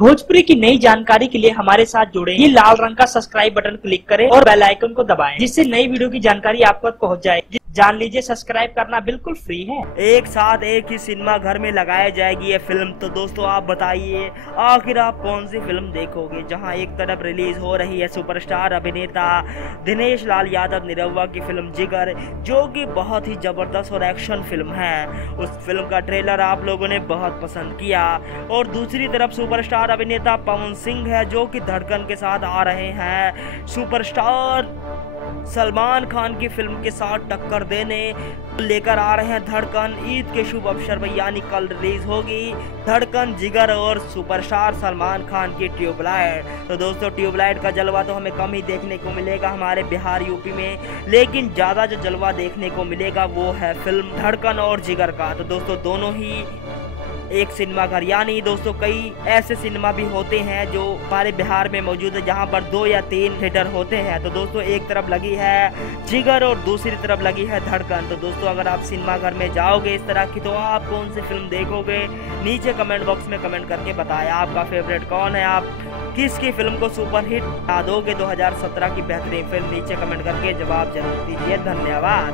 भोजपुरी की नई जानकारी के लिए हमारे साथ जुड़े। ये लाल रंग का सब्सक्राइब बटन क्लिक करें और बेल आइकन को दबाएं, जिससे नई वीडियो की जानकारी आप तक पहुंच जाए। जान लीजिए, सब्सक्राइब करना बिल्कुल फ्री है। एक साथ एक ही सिनेमा घर में लगाई जाएगी ये फिल्म। तो दोस्तों आप बताइए आखिर आप कौन सी फिल्म देखोगे, जहां एक तरफ रिलीज हो रही है सुपरस्टार अभिनेता दिनेश लाल यादव निरहुआ की फिल्म जिगर, जो कि बहुत ही जबरदस्त और एक्शन फिल्म है। उस फिल्म का ट्रेलर आप लोगों ने बहुत पसंद किया। और दूसरी तरफ सुपरस्टार अभिनेता पवन सिंह है, जो कि धड़कन के साथ आ रहे हैं सुपरस्टार सलमान खान की फिल्म के साथ टक्कर देने लेकर आ रहे हैं धड़कन। ईद के शुभ अवसर पर यानी कल रिलीज होगी धड़कन, जिगर और सुपरस्टार सलमान खान की ट्यूबलाइट। तो दोस्तों ट्यूबलाइट का जलवा तो हमें कम ही देखने को मिलेगा हमारे बिहार यूपी में, लेकिन ज्यादा जो जलवा देखने को मिलेगा वो है फिल्म धड़कन और जिगर का। तो दोस्तों दोनों ही एक सिनेमा घर, यानी दोस्तों कई ऐसे सिनेमा भी होते हैं जो हमारे बिहार में मौजूद है, जहां पर 2 या 3 थिएटर होते हैं। तो दोस्तों एक तरफ लगी है जिगर और दूसरी तरफ लगी है धड़कन। तो दोस्तों अगर आप सिनेमा घर में जाओगे इस तरह की, तो आप कौन सी फिल्म देखोगे, नीचे कमेंट बॉक्स में कमेंट करके बताया आपका फेवरेट कौन है, आप किसकी फिल्म को सुपरहिट बना दोगे 2017 की बेहतरीन फिल्म। नीचे कमेंट करके जवाब जरूर दीजिए। धन्यवाद।